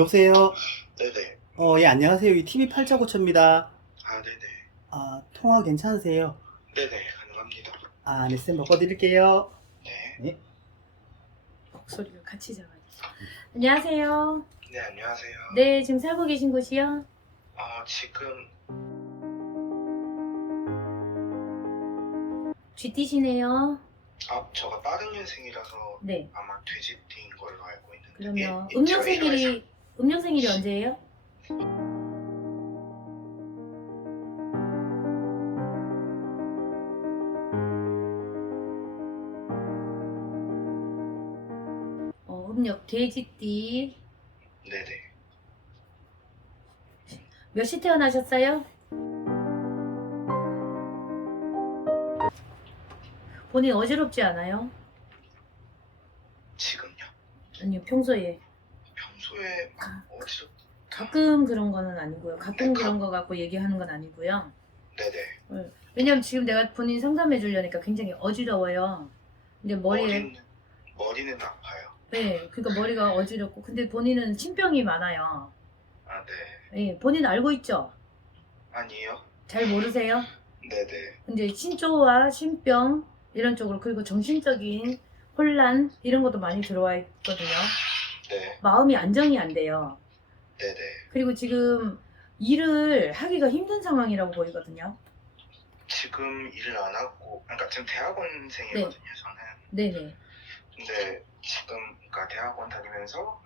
여보세요? 네네. 예, 안녕하세요. 여기 TV8494입니다. 아, 네네. 통화 괜찮으세요? 네네, 가능합니다. 네, 쌤 바꿔드릴게요. 네. 네. 목소리가 같이 작아요. 안녕하세요. 네, 안녕하세요. 네, 지금 살고 계신 곳이요? 지금, GT시네요. 저가 빠른 년생이라서 네. 아마 돼지띠인 걸로 알고 있는데. 그러면 제가 일요일 음력생일이 언제예요? 음력 돼지띠. 네네. 몇 시 태어나셨어요? 본인 어지럽지 않아요? 지금요? 아니요, 평소에. 평소에 막 어디서, 가끔 그런 거는 아니고요. 가끔 그런 거 갖고 얘기하는 건 아니고요. 네네. 왜냐면 지금 내가 본인 상담해 주려니까 굉장히 어지러워요. 근데 머리는 아파요. 네, 그러니까 머리가 어지럽고, 근데 본인은 신병이 많아요. 아, 네. 예, 본인 알고 있죠? 아니에요? 잘 모르세요? 네네. 근데 신조와 신병 이런 쪽으로, 그리고 정신적인 혼란 이런 것도 많이 들어와 있거든요. 네. 마음이 안정이 안 돼요. 네네. 그리고 지금 일을 하기가 힘든 상황이라고 보이거든요. 지금 일을 안 하고, 그러니까 지금 대학원생이거든요, 저는. 네네. 근데 지금 그러니까 대학원 다니면서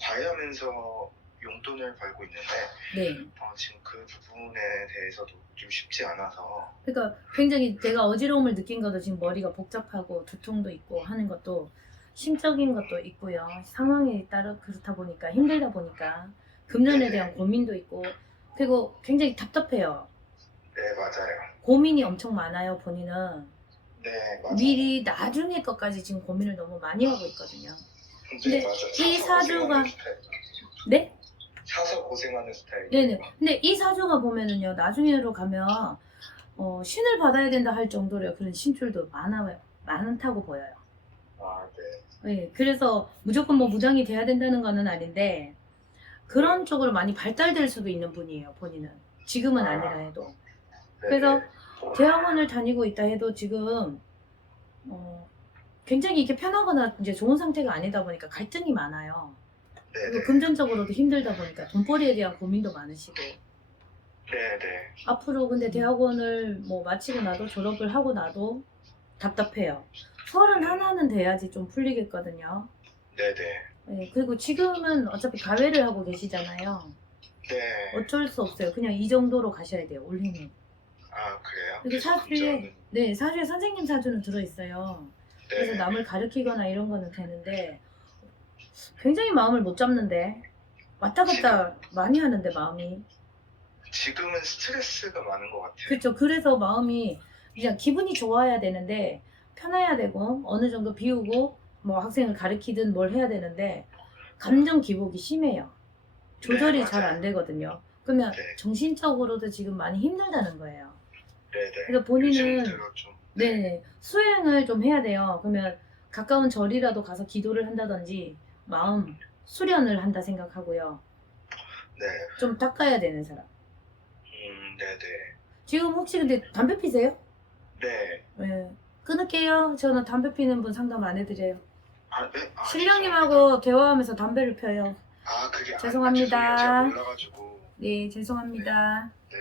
과외하면서 용돈을 벌고 있는데 네. 지금 그 부분에 대해서도 좀 쉽지 않아서. 그러니까 굉장히 제가 어지러움을 느낀 것도 지금 머리가 복잡하고 두통도 있고 하는 것도 심적인 것도 있고요. 상황에 따라 그렇다 보니까 힘들다 보니까 금전에 대한 고민도 있고, 그리고 굉장히 답답해요. 네, 맞아요. 고민이 엄청 많아요, 본인은. 네, 맞아요. 미리 나중에 것까지 지금 고민을 너무 많이 하고 있거든요. 네, 근데 맞아요. 이 사서 사주가- 고생하는 스타일. 네? 사서 고생하는 스타일. 네네. 근데 이 사주가 보면은요, 나중에로 가면 신을 받아야 된다 할 정도로 그런 신줄도 많다고 보여요. 아, 네. 네, 그래서 무조건 뭐 무당이 돼야 된다는 거는 아닌데 그런 쪽으로 많이 발달될 수도 있는 분이에요, 본인은. 지금은 아니라 해도. 네, 그래서 네. 대학원을 다니고 있다 해도 지금 굉장히 이게 편하거나 이제 좋은 상태가 아니다 보니까 갈등이 많아요. 네, 그리고 네. 금전적으로도 힘들다 보니까 돈벌이에 대한 고민도 많으시고. 네, 네. 앞으로 근데 대학원을 뭐 마치고 나도 졸업을 하고 나도 답답해요. 31는 돼야지 좀 풀리겠거든요. 네, 네. 네, 그리고 지금은 어차피 가외를 하고 계시잖아요. 네. 어쩔 수 없어요. 그냥 이 정도로 가셔야 돼요, 올해는. 아, 그래요? 그리고 사주에, 네, 사주에 선생님 사주는 들어있어요. 그래서 네. 남을 가르치거나 이런 거는 되는데 굉장히 마음을 못 잡는데 왔다 갔다 많이 하는데 마음이. 지금은 스트레스가 많은 것 같아요. 그렇죠. 그래서 마음이 그냥 기분이 좋아야 되는데 편해야 되고 어느 정도 비우고 뭐 학생을 가르치든 뭘 해야 되는데 감정 기복이 심해요. 조절이 네, 잘 맞아요. 안 되거든요. 그러면 네. 정신적으로도 지금 많이 힘들다는 거예요. 네, 네. 그래서 본인은 요즘 들어 좀. 네, 수행을 좀 해야 돼요. 그러면 가까운 절이라도 가서 기도를 한다든지 마음 수련을 한다 생각하고요. 네. 좀 닦아야 되는 사람. 네, 네. 지금 혹시 근데 담배 피세요? 네. 네. 끊을게요. 저는 담배 피는 분 상담 안 해드려요. 아, 네? 아, 신령님하고 대화하면서 담배를 펴요. 그게 죄송합니다. 죄송해요. 제가 몰라가지고. 네, 죄송합니다. 네.